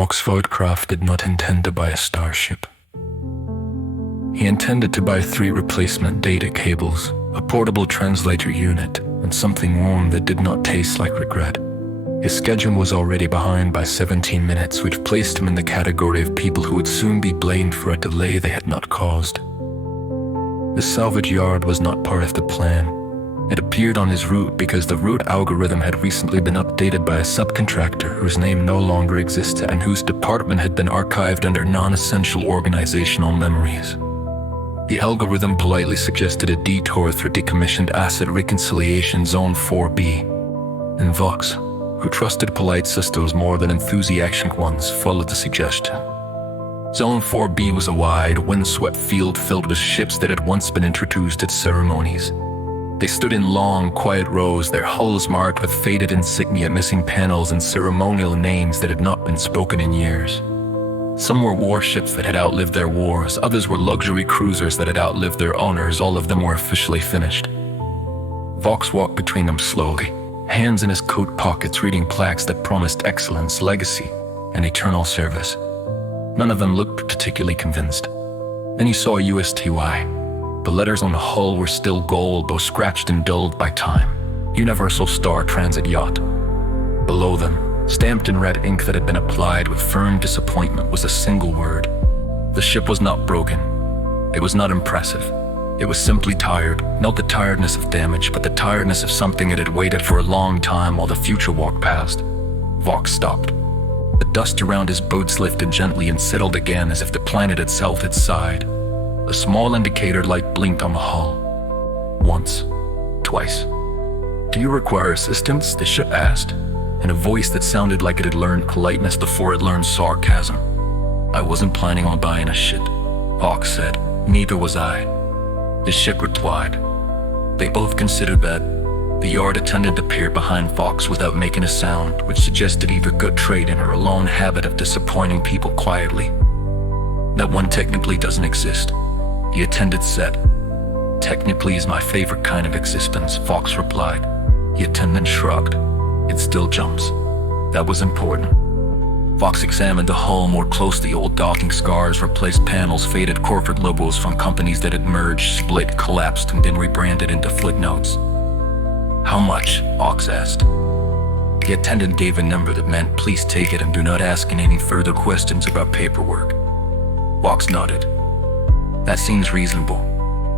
Vox Voidcraft did not intend to buy a starship. He intended to buy 3 replacement data cables, a portable translator unit, and something warm that did not taste like regret. His schedule was already behind by 17 minutes, which placed him in the category of people who would soon be blamed for a delay they had not caused. The salvage yard was not part of the plan. It appeared on his route because the route algorithm had recently been updated by a subcontractor whose name no longer existed and whose department had been archived under non-essential organizational memories. The algorithm politely suggested a detour through decommissioned asset reconciliation zone 4B, and Vox, who trusted polite systems more than enthusiastic ones, followed the suggestion. Zone 4B was a wide, windswept field filled with ships that had once been introduced at ceremonies. They stood in long, quiet rows, their hulls marked with faded insignia, missing panels, and ceremonial names that had not been spoken in years. Some were warships that had outlived their wars, others were luxury cruisers that had outlived their owners, all of them were officially finished. Vox walked between them slowly, hands in his coat pockets, reading plaques that promised excellence, legacy, and eternal service. None of them looked particularly convinced. Then he saw U.S.T.Y. The letters on the hull were still gold, though scratched and dulled by time. Universal Star Transit Yacht. Below them, stamped in red ink that had been applied with firm disappointment, was a single word. The ship was not broken. It was not impressive. It was simply tired, not the tiredness of damage, but the tiredness of something that had waited for a long time while the future walked past. Vox stopped. The dust around his boots lifted gently and settled again as if the planet itself had sighed. A small indicator light blinked on the hull. Once. Twice. "Do you require assistance?" the ship asked, in a voice that sounded like it had learned politeness before it learned sarcasm. "I wasn't planning on buying a ship," Vox said. "Neither was I." The ship replied. They both considered that. The yard attendant appeared behind Vox without making a sound, which suggested either good trading or a lone habit of disappointing people quietly. "That one technically doesn't exist," the attendant said. "Technically is my favorite kind of existence," Vox replied. The attendant shrugged. "It still jumps." That was important. Vox examined the hull more closely. Old docking scars, replaced panels, faded corporate logos from companies that had merged, split, collapsed, and been rebranded into footnotes. "How much?" Vox asked. The attendant gave a number that meant, "Please take it and do not ask any further questions about paperwork." Vox nodded. "That seems reasonable."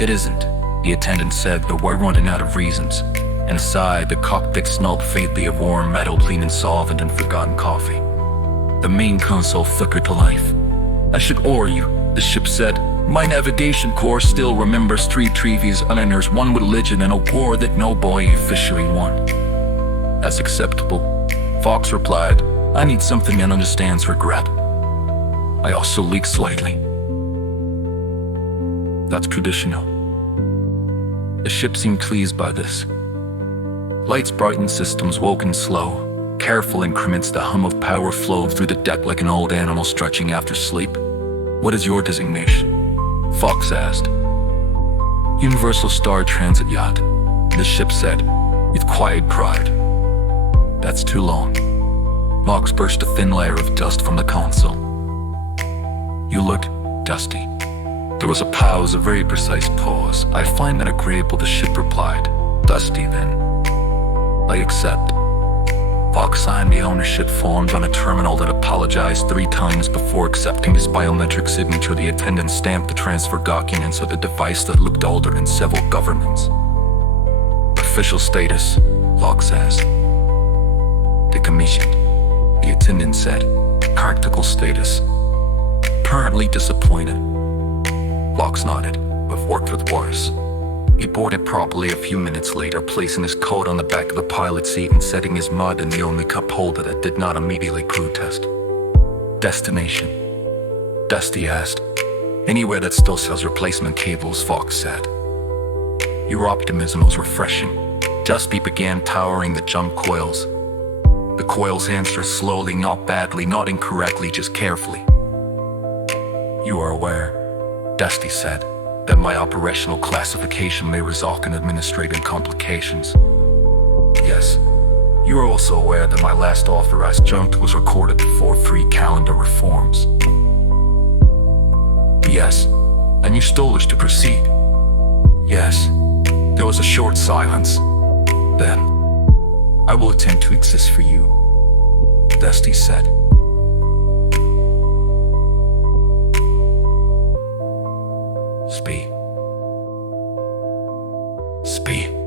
"It isn't," the attendant said, "but we're running out of reasons." Inside, the cockpit smelled faintly of warm metal, clean and solvent, and forgotten coffee. The main console flickered to life. "I should order you," the ship said. "My navigation course still remembers 3 trivias and there's 1 religion and a war that no boy officially won." "That's acceptable," Vox replied. "I need something that understands regret. I also leak slightly. That's traditional." The ship seemed pleased by this. Lights brightened, systems woke in slow, careful increments. The hum of power flowed through the deck like an old animal stretching after sleep. "What is your designation?" Vox asked. "Universal Star Transit Yacht," the ship said, with quiet pride. "That's too long." Vox burst a thin layer of dust from the console. "You look dusty." There was a pause, a very precise pause. "I find that agreeable," the ship replied. "Dusty, then." "I accept." Vox signed the ownership forms on a terminal that apologized 3 times before accepting his biometric signature. The attendant stamped the transfer documents with a device that looked older than several governments. "Official status?" Vox asked. "Decommissioned," the attendant said. "Practical status?" "Apparently disappointed." Vox nodded. "I've worked with worse." He boarded properly a few minutes later, placing his coat on the back of the pilot seat and setting his mug in the only cup holder that did not immediately crew test. "Destination?" Dusty asked. "Anywhere that still sells replacement cables," Vox said. Your optimism was refreshing. Dusty began powering the jump coils. The coils answered slowly, not badly, not incorrectly, just carefully. "You are aware," Dusty said, "that my operational classification may result in administrative complications." "Yes. You are also aware that my last authorized jump was recorded before 3 calendar storage to proceed? Yes. There was a short silence. Then, I will attempt to exist for you, Dusty said. Speed.